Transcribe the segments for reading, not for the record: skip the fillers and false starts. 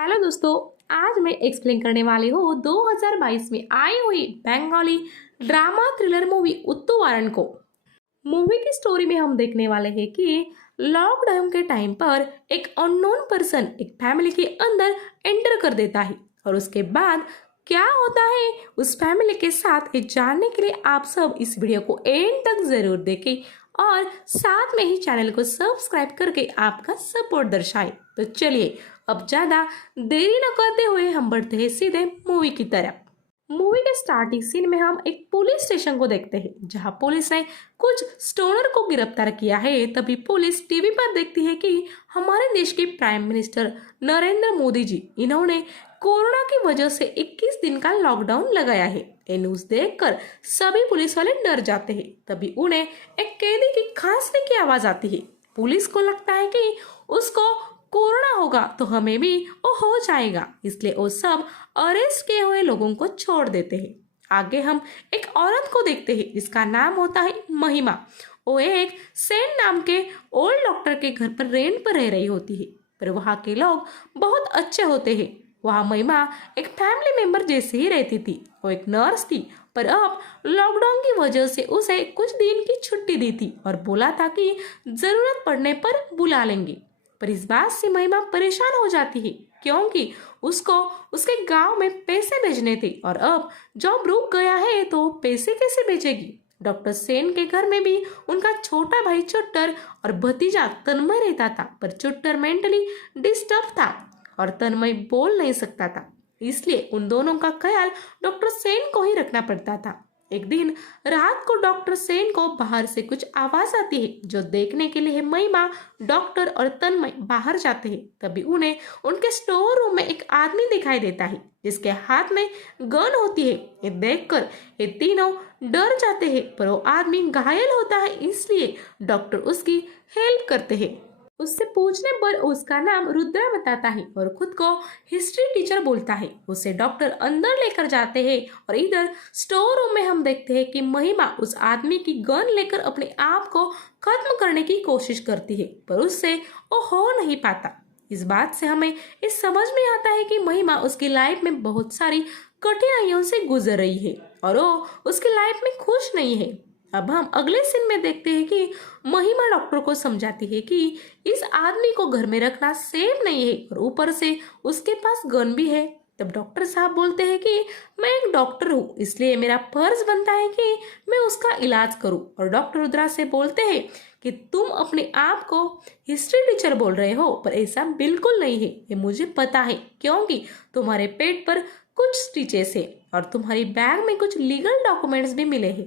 Hello दोस्तों, आज मैं एक्सप्लेन करने वाली हूँ 2022 में आई हुई बंगाली ड्रामा थ्रिलर मूवी उत्तुवारन को। मूवी की स्टोरी में हम देखने वाले हैं कि लॉकडाउन के टाइम पर एक अननोन पर्सन एक फैमिली के अंदर एंटर कर देता है और उसके बाद क्या होता है उस फैमिली के साथ ये जानने के लिए आप सब इस वीडियो को एंड तक जरूर देखें और साथ में ही चैनल को सब्सक्राइब करके आपका सपोर्ट दर्शाएं। तो चलिए अब ज्यादा देरी न करते हुए हम बढ़ते हैं सीधे मूवी की तरफ। मूवी के स्टार्टिंग सीन में हम एक पुलिस स्टेशन को देखते हैं जहां पुलिस ने कुछ स्टोनर को गिरफ्तार किया है। तभी पुलिस टीवी पर देखती है कि हमारे देश के प्राइम मिनिस्टर नरेंद्र मोदी जी इन्होंने कोरोना की वजह से 21 दिन का लॉकडाउन लगाया है। ये न्यूज देखकर सभी पुलिस वाले डर जाते हैं। तभी उन्हें एक कैदी की खांसने की आवाज आती है। पुलिस को लगता है कि उसको कोरोना होगा तो हमें भी वो हो जाएगा, इसलिए वो सब अरेस्ट किए हुए लोगों को छोड़ देते हैं। आगे हम एक औरत को देखते हैं जिसका नाम होता है महिमा। वो एक सेन नाम के ओल्ड डॉक्टर के घर पर रेंट पर रह रही होती है, पर वहाँ के लोग बहुत अच्छे होते हैं। वहाँ महिमा एक फैमिली मेंबर जैसे ही रहती थी। वो एक नर्स थी, पर अब लॉकडाउन की वजह से उसे कुछ दिन की छुट्टी दी थी और बोला था कि जरूरत पड़ने पर बुला लेंगे। पर इस बात से महिमा परेशान हो जाती है क्योंकि उसको उसके गांव में पैसे भेजने थे और अब जॉब रुक गया है तो पैसे कैसे भेजेगी। डॉक्टर सेन के घर में भी उनका छोटा भाई चुट्टर और भतीजा तन्मय रहता था, पर चुट्टर मेंटली डिस्टर्ब था और तन्मय बोल नहीं सकता था, इसलिए उन दोनों का ख्याल डॉक्टर सेन को ही रखना पड़ता था। एक दिन रात को डॉक्टर सेन को बाहर से कुछ आवाज आती है जो देखने के लिए महिमा, डॉक्टर और तन्मय बाहर जाते हैं। तभी उन्हें उनके स्टोर रूम में एक आदमी दिखाई देता है जिसके हाथ में गन होती है। ये देखकर ये तीनों डर जाते हैं, पर वो आदमी घायल होता है, इसलिए डॉक्टर उसकी हेल्प करते हैं। उससे पूछने पर उसका नाम रुद्रा बताता है और खुद को हिस्ट्री टीचर बोलता है। उसे डॉक्टर अंदर लेकर जाते हैं और इधर स्टोर रूम में हम देखते हैं कि महिमा उस आदमी की गन लेकर अपने आप को खत्म करने की कोशिश करती है, पर उससे वो हो नहीं पाता। इस बात से हमें इस समझ में आता है कि महिमा उसकी लाइफ में बहुत सारी कठिनाइयों से गुजर रही है और वो उसकी लाइफ में खुश नहीं है। अब हम अगले सीन में देखते हैं कि महिमा डॉक्टर को समझाती है कि इस आदमी को घर में रखना सेफ नहीं है और ऊपर से उसके पास गन भी है। तब डॉक्टर साहब बोलते हैं कि मैं एक डॉक्टर हूँ, इसलिए मेरा फर्ज बनता है कि मैं उसका इलाज करूँ। और डॉक्टर रुद्रा से बोलते हैं कि तुम अपने आप को हिस्ट्री टीचर बोल रहे हो, पर ऐसा बिल्कुल नहीं है, ये मुझे पता है क्योंकि तुम्हारे पेट पर कुछ स्टिचेस है और तुम्हारी बैग में कुछ लीगल डॉक्यूमेंट्स भी मिले हैं।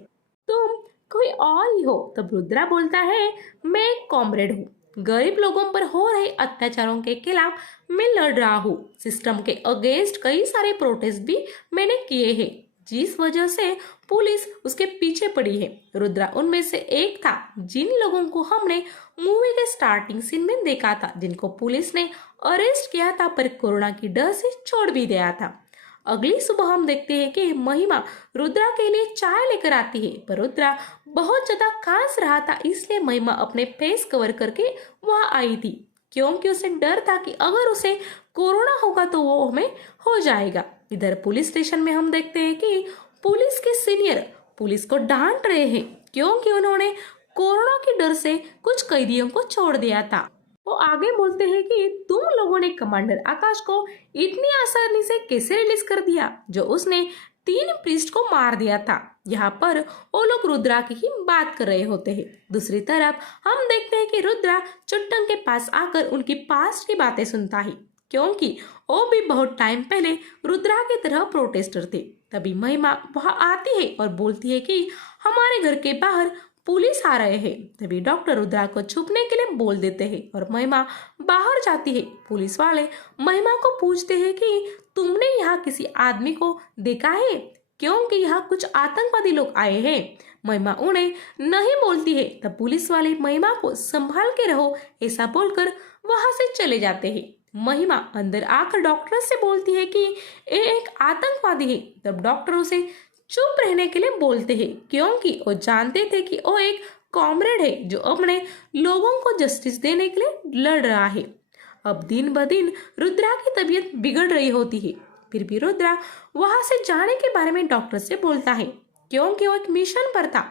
तुम कोई और ही हो। तब रुद्रा बोलता है मैं एक कॉमरेड हूँ, गरीब लोगों पर हो रहे अत्याचारों के खिलाफ मैं लड़ रहा हूँ। सिस्टम के अगेंस्ट कई सारे प्रोटेस्ट भी मैंने किए हैं जिस वजह से पुलिस उसके पीछे पड़ी है। रुद्रा उनमें से एक था जिन लोगों को हमने मूवी के स्टार्टिंग सीन में देखा था, जिनको पुलिस ने अरेस्ट किया था पर कोरोना की डर से छोड़ भी दिया था। अगली सुबह हम देखते हैं कि महिमा रुद्रा के लिए चाय लेकर आती है, पर रुद्रा बहुत ज्यादा खांस रहा था, इसलिए महिमा अपने फेस कवर करके वहां आई थी क्योंकि उसे डर था कि अगर उसे कोरोना होगा तो वो हमें हो जाएगा। इधर पुलिस स्टेशन में हम देखते हैं कि पुलिस के सीनियर पुलिस को डांट रहे हैं क्योंकि उन्होंने कोरोना के डर से कुछ कैदियों को छोड़ दिया था। वो आगे बोलते हैं कि तुम लोगों ने कमांडर आकाश को इतनी आसानी से कैसे रिलीज कर दिया जो उसने 3 प्रीस्ट को मार दिया था। यहाँ पर वो लोग रुद्रा की ही बात कर रहे होते हैं। दूसरी तरफ हम देखते हैं कि रुद्रा चुट्टन के पास आकर उनकी पास्ट की बातें सुनता है क्योंकि वो भी बहुत टाइम पहले रुद्रा की तरह प्रोटेस्टर थे। तभी महिमा वहां आती है और बोलती है कि हमारे घर के बाहर पुलिस आ रहे हैं। तभी डॉक्टर रुद्रा को छुपने के लिए बोल देते हैं और महिमा बाहर जाती है। पुलिस वाले महिमा को पूछते हैं कि तुमने यहाँ किसी आदमी को देखा है क्योंकि यहाँ कुछ आतंकवादी लोग आए हैं। महिमा उन्हें नहीं बोलती है। तब पुलिस वाले महिमा को संभाल के रहो ऐसा बोलकर वहां से चले जाते हैं। महिमा अंदर आकर डॉक्टर से बोलती है कि ये एक आतंकवादी है। तब डॉक्टर उसे चुप रहने के लिए बोलते हैं क्योंकि वो जानते थे कि वो एक कॉमरेड है जो अपने लोगों को जस्टिस देने के लिए लड़ रहा है। अब दिन ब दिन रुद्रा की तबीयत बिगड़ रही होती है। फिर भी रुद्रा वहां से जाने के बारे में डॉक्टर से बोलता है, क्योंकि वो एक मिशन पर था।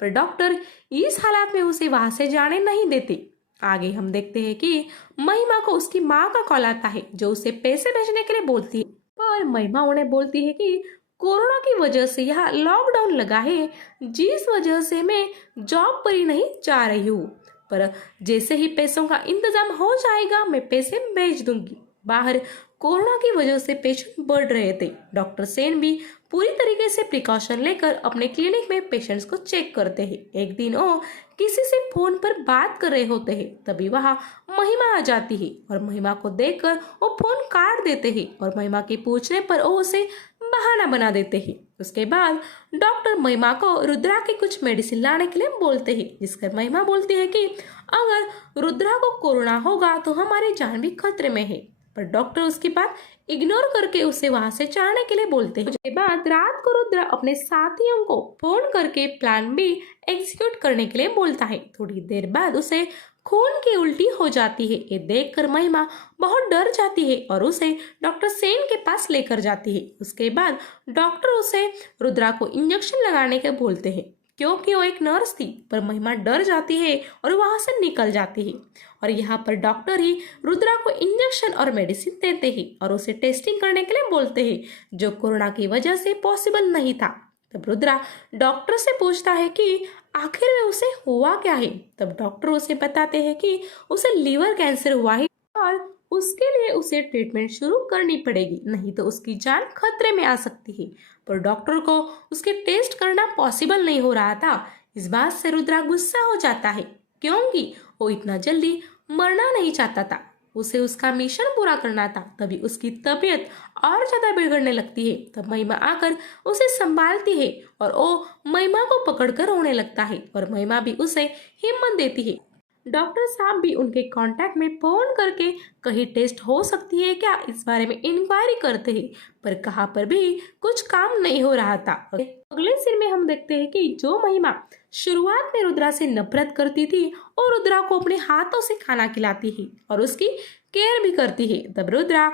पर डॉक्टर इस हालात में उसे वहां से जाने नहीं देते। आगे हम देखते हैं कि महिमा को उसकी माँ का कॉल आता है, जो उसे पैसे भेजने के लिए बोलती है। पर महिमा उन्हें बोलती है कि कोरोना की वजह से यहाँ लॉकडाउन लगा है, जिस वजह से मैं जॉब पर ही नहीं जा रही हूँ। पर जैसे ही पैसों का इंतजाम हो जाएगा मैं पैसे भेज दूंगी। बाहर कोरोना की वजह से पेशेंट बढ़ रहे थे। डॉक्टर सेन भी पूरी तरीके से प्रिकॉशन लेकर अपने क्लिनिक में पेशेंट्स को चेक करते हैं। एक दिन वो किसी से फोन पर बात कर रहे होते हैं, तभी वहाँ महिमा आ जाती है और महिमा को देखकर वो फोन काट देते हैं और महिमा के पूछने पर वो उसे बहाना बना देते हैं। उसके बाद डॉक्टर महिमा को रुद्रा के कुछ मेडिसिन लाने के लिए बोलते हैं, जिसकर महिमा बोलती है कि अगर रुद्रा को कोरोना होगा तो हमारी जान भी खतरे में है। पर डॉक्टर उसकी बात इग्नोर करके उसे वहां से जाने के लिए बोलते हैं। उसके बाद रात को रुद्रा अपने साथियों को फोन करके प्लान बी एग्जीक्यूट करने के लिए बोलता है। थोड़ी देर बाद उसे खून की उल्टी हो जाती है। ये देखकर महिमा बहुत डर जाती है और उसे डॉक्टर सेन के पास लेकर जाती है। उसके बाद डॉक्टर उसे रुद्रा को इंजेक्शन लगाने के बोलते हैं, क्योंकि वो एक नर्स थी। पर महिमा डर जाती है और वहां से निकल जाती है और यहाँ पर डॉक्टर ही रुद्रा को इंजेक्शन और मेडिसिन देते हैं और उसे टेस्टिंग करने के लिए बोलते हैं, जो कोरोना की वजह से पॉसिबल नहीं था। तब रुद्रा डॉक्टर से पूछता है कि आखिर में उसे हुआ क्या है। तब डॉक्टर उसे बताते हैं कि उसे लीवर कैंसर हुआ है और उसके लिए उसे ट्रीटमेंट शुरू करनी पड़ेगी, नहीं तो उसकी जान खतरे में आ सकती है। पर डॉक्टर को उसके टेस्ट करना पॉसिबल नहीं हो रहा था। इस बात से रुद्रा गुस्सा हो जाता है, क्योंकि वो इतना जल्दी मरना नहीं चाहता था। उसे उसका मिशन पूरा करना था। तभी उसकी तबीयत और ज्यादा बिगड़ने लगती है। तब महिमा आकर उसे संभालती है और वो महिमा को पकड़कर रोने लगता है और महिमा भी उसे हिम्मत देती है। डॉक्टर साहब भी उनके कांटेक्ट में फोन करके कहीं टेस्ट हो सकती है क्या, इस बारे में इंक्वायरी करते हैं। पर कहाँ पर भी कुछ काम नहीं हो रहा था। अगले सीन में हम देखते हैं कि जो महिमा शुरुआत में रुद्रा से नफरत करती थी और रुद्रा को अपने हाथों से खाना खिलाती है और उसकी केयर भी करती है। तब रुद्रा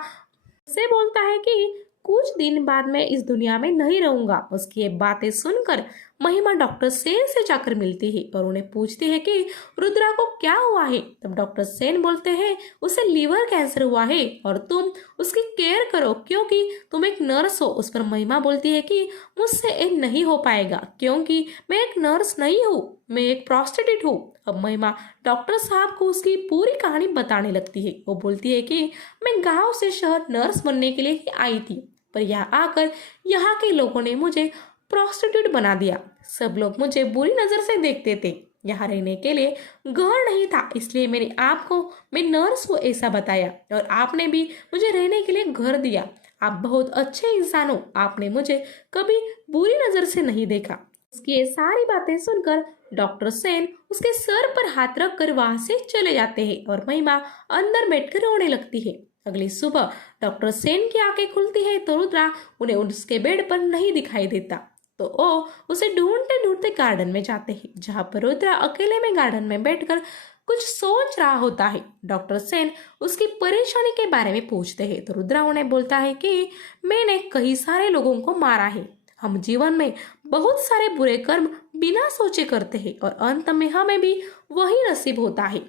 से बोलता है कि कुछ दिन बाद मैं इस दुनिया में नहीं रहूंगा। उसकी ये बातें सुनकर महिमा डॉक्टर सेन से जाकर मिलती है और उन्हें पूछती है कि रुद्रा को क्या हुआ है। तब डॉक्टर सेन बोलते हैं उसे लीवर कैंसर हुआ है और तुम उसकी केयर करो, क्योंकि तुम एक नर्स हो। उस पर महिमा बोलती है कि मुझसे ये नहीं हो पाएगा, क्योंकि मैं एक नर्स नहीं हूँ, मैं एक प्रोस्टिट्यूट हूँ। अब महिमा डॉक्टर साहब को उसकी पूरी कहानी बताने लगती है। वो बोलती है कि मैं गांव से शहर नर्स बनने के लिए ही आई थी, पर यहाँ आकर यहाँ के लोगों ने मुझे प्रोस्टिट्यूट बना दिया। सब लोग मुझे बुरी नजर से देखते थे। यहाँ रहने के लिए घर नहीं था, इसलिए मैंने आपको मैं नर्स हूँ ऐसा बताया और आपने भी मुझे रहने के लिए घर दिया। आप बहुत अच्छे इंसान हो, आपने मुझे कभी बुरी नजर से नहीं देखा। उसकी ये सारी बातें सुनकर डॉक्टर सेन उसके सर पर हाथ रख कर वहां से चले जाते हैं और महिमा अंदर बैठकर रोने लगती है। अगली सुबह डॉक्टर सेन की आंखें खुलती है तो रुद्रा उन्हें उसके बेड पर नहीं दिखाई देता। तो वो उसे ढूंढते ढूंढते गार्डन में जाते हैं, जहाँ पर रुद्रा अकेले में गार्डन में बैठकर कुछ सोच रहा होता है। डॉक्टर सेन उसकी परेशानी के बारे में पूछते हैं तो रुद्रा उन्हें बोलता है कि मैंने कई सारे लोगों को मारा है। हम जीवन में बहुत सारे बुरे कर्म बिना सोचे करते हैं और अंत में हमें भी वही नसीब होता है।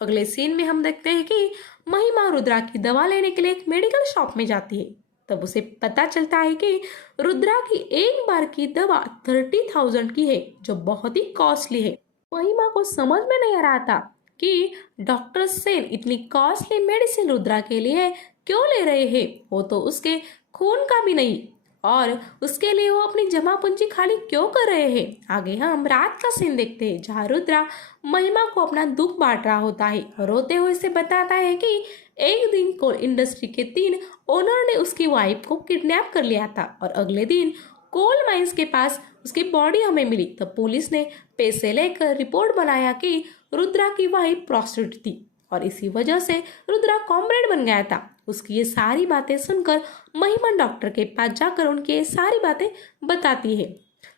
अगले सीन में हम देखते हैं कि महिमा रुद्रा की दवा लेने के लिए एक मेडिकल शॉप में जाती है। तब उसे पता चलता है कि रुद्रा की एक बार की दवा 30,000 की है, जो बहुत ही कॉस्टली है। महिमा को समझ में नहीं आ रहा था कि डॉक्टर सेन इतनी कॉस्टली मेडिसिन रुद्रा के लिए क्यों ले रहे हैं। वो तो उसके खून का भी नहीं और उसके लिए वो अपनी जमा पूंजी खाली क्यों कर रहे हैं। आगे हम रात का सीन देखते हैं, जहाँ रुद्रा महिमा को अपना दुख बांट रहा होता है और रोते हुए से बताता है कि एक दिन कोल इंडस्ट्री के 3 ओनर ने उसकी वाइफ को किडनैप कर लिया था और अगले दिन कोल माइंस के पास उसकी बॉडी हमें मिली। तब पुलिस ने पैसे लेकर रिपोर्ट बनाया कि रुद्रा की वाइफ प्रोस्टिट्यूट थी और इसी वजह से रुद्रा कॉमरेड बन गया था। उसकी ये सारी बातें सुनकर महिमा डॉक्टर के पास जाकर उनकी ये सारी बातें बताती है।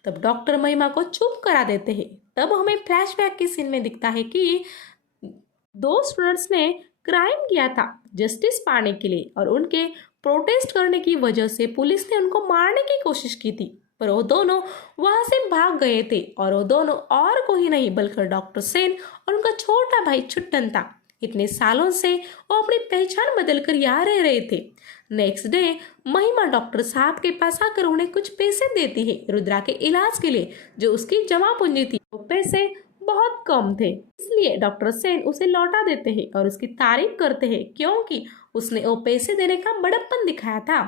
तब डॉक्टर महिमा को चुप करा देते हैं। तब हमें फ्लैशबैक के सीन में दिखता है कि 2 स्टूडेंट्स ने क्राइम किया था जस्टिस पाने के लिए, और उनके प्रोटेस्ट करने की वजह से पुलिस ने उनको मारने की कोशिश की थी, पर वो दोनों वहां से भाग गए थे। और वो दोनों और कोई नहीं बल्कि डॉक्टर सेन और उनका छोटा भाई छुट्टन था। इतने सालों से वो अपनी पहचान बदल कर यहाँ रह रहे थे। नेक्स्ट डे महिमा डॉक्टर साहब के पास आकर उन्हें कुछ पैसे देती है रुद्रा के इलाज के लिए, जो उसकी जमा पूंजी थी। वो पैसे बहुत कम थे, इसलिए डॉक्टर सेन उसे लौटा देते हैं और उसकी तारीफ करते हैं क्योंकि उसने वो पैसे देने का बड़प्पन दिखाया था।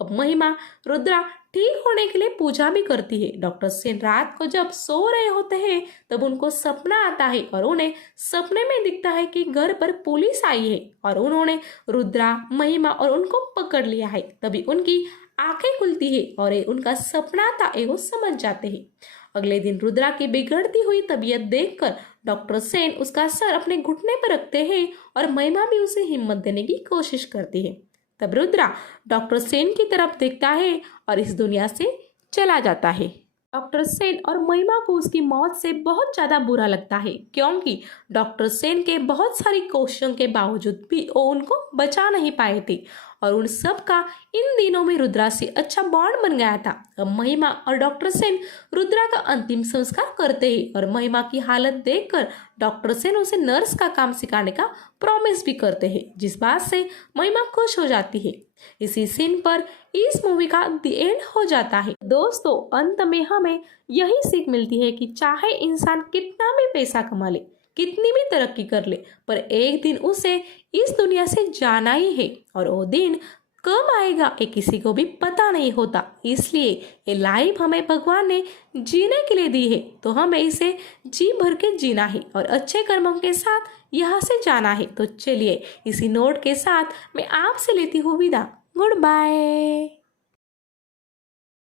अब महिमा रुद्रा ठीक होने के लिए पूजा भी करती है। डॉक्टर सेन रात को जब सो रहे होते हैं तब उनको सपना आता है और उन्हें सपने में दिखता है कि घर पर पुलिस आई है और उन्होंने रुद्रा, महिमा और उनको पकड़ लिया है। तभी उनकी आंखें खुलती है और ये उनका सपना था, ये वो समझ जाते हैं। अगले दिन रुद्रा की बिगड़ती हुई तबीयत देखकर डॉक्टर सेन उसका सर अपने घुटने पर रखते हैं और महिमा भी उसे हिम्मत देने की कोशिश करती है। तब रुद्रा डॉक्टर सेन की तरफ देखता है और इस दुनिया से चला जाता है। डॉक्टर सेन और महिमा को उसकी मौत से बहुत ज़्यादा बुरा लगता है क्योंकि डॉक्टर सेन के बहुत सारी कोशिशों के बावजूद भी वो उनको बचा नहीं पाए थे और उन सब का इन दिनों में रुद्रा से अच्छा बॉन्ड बन गया था। अब महिमा और डॉक्टर सेन रुद्रा का अंतिम संस्कार करते हैं और महिमा की हालत देखकर डॉक्टर सेन उसे नर्स का काम सिखाने का प्रॉमिस भी करते हैं, जिस बात से महिमा खुश हो जाती है। इसी सीन पर इस मूवी का द एंड हो जाता है। दोस्तों, अंत में हमें यही सीख मिलती है कि चाहे इंसान कितना भी पैसा कमा ले, कितनी भी तरक्की कर ले, पर एक दिन उसे इस दुनिया से जाना ही है और वो दिन कब आएगा ये किसी को भी पता नहीं होता। इसलिए ये लाइफ हमें भगवान ने जीने के लिए दी है, तो हमें इसे जी भर के जीना है और अच्छे कर्मों के साथ यहाँ से जाना है। तो चलिए इसी नोट के साथ मैं आपसे लेती हूँ विदा। Good bye.